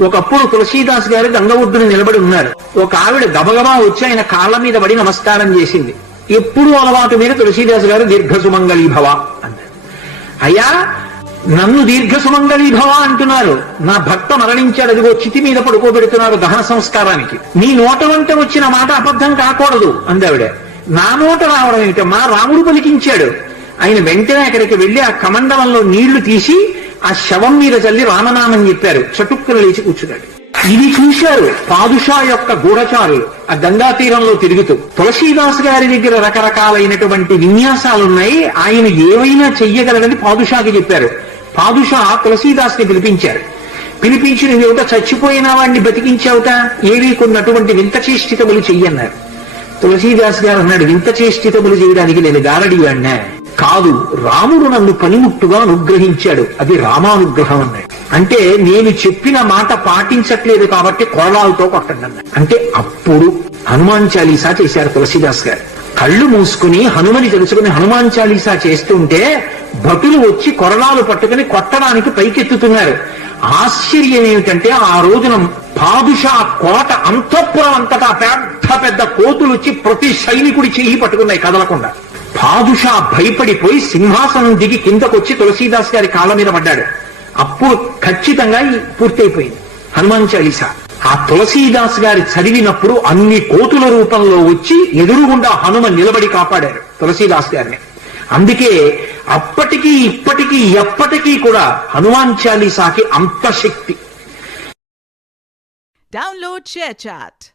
ఒకప్పుడు తులసీదాస్ గారు గంగ ఒడ్డున నిలబడి ఉన్నారు. ఒక ఆవిడ గబగబా వచ్చి ఆయన కాళ్ళ మీద పడి నమస్కారం చేసింది. ఎప్పుడు అలవాటు మీద తులసీదాస్ గారు దీర్ఘ సుమంగళీ భవ అన్నారు. అయ్యా, నన్ను దీర్ఘ సుమంగళీ భవ అంటున్నారు, నా భర్త మరణించాడు, అదిగో చితి మీద పడుకోబెడుతున్నారు దహన సంస్కారానికి, నీ నోట వంట వచ్చిన మాట అబద్ధం కాకూడదు అందావిడ. నా నోట రావడం ఏమిటమ్మా, రాముడు పలికించాడు. ఆయన వెంటనే అక్కడికి వెళ్లి ఆ కమండలంలో నీళ్లు తీసి ఆ శవం మీద చల్లి రామనామని చెప్పారు. చటుక్కున లేచి కూర్చున్నాడు. ఇది చూశారు పాదుషా యొక్క గూఢచారులు ఆ గంగా తీరంలో తిరుగుతూ. తులసీదాస్ గారి దగ్గర రకరకాలైనటువంటి విన్యాసాలున్నాయి, ఆయన ఏవైనా చెయ్యగలడని పాదుషాకి చెప్పారు. పాదుషా తులసీదాస్ ని పిలిపించారు. పిలిపించి నువ్వేమిటో చచ్చిపోయిన వాడిని బతికించావుట, ఏవి కొన్నటువంటి వింత చేష్టితములు చెయ్యన్నారు. తులసీదాస్ గారు అన్నాడు, వింత చేష్టితములు చేయడానికి నేను గారడివాడినా కాదు, రాముడు నన్ను పనిముట్టుగా అనుగ్రహించాడు, అది రామానుగ్రహం అన్నాడు. అంటే నేను చెప్పిన మాట పాటించట్లేదు కాబట్టి కొరడాలతో కొట్టండి అన్నాడు. అంటే అప్పుడు హనుమాన్ చాలీసా చేశారు తులసీదాస్ గారు. కళ్ళు మూసుకుని హనుమని తెలుసుకుని హనుమాన్ చాలీసా చేస్తుంటే భటులు వచ్చి కొరడాలు పట్టుకుని కొట్టడానికి పైకెత్తుతున్నారు. ఆశ్చర్యం ఏమిటంటే ఆ రోజున పాదుషా కోట అంతఃపురం అంతటా పెద్ద పెద్ద కోతులు వచ్చి ప్రతి సైనికుడి చెయ్యి పట్టుకున్నాయి కదలకుండా. పాదుషా భయపడిపోయి సింహాసనం దిగి కిందకొచ్చి తులసీదాస్ గారి కాళ్ళ మీద పడ్డాడు. అప్పుడు ఖచ్చితంగా పూర్తయిపోయింది హనుమాన్ చాలీసా. ఆ తులసీదాస్ గారి చదివినప్పుడు అన్ని కోతుల రూపంలో వచ్చి ఎదురుగుండా హనుమ నిలబడి కాపాడారు తులసీదాస్ గారిని. అందుకే అప్పటికీ ఇప్పటికీ ఎప్పటికీ కూడా హనుమాన్ చాలీసాకి అంత శక్తి. Download ShareChat.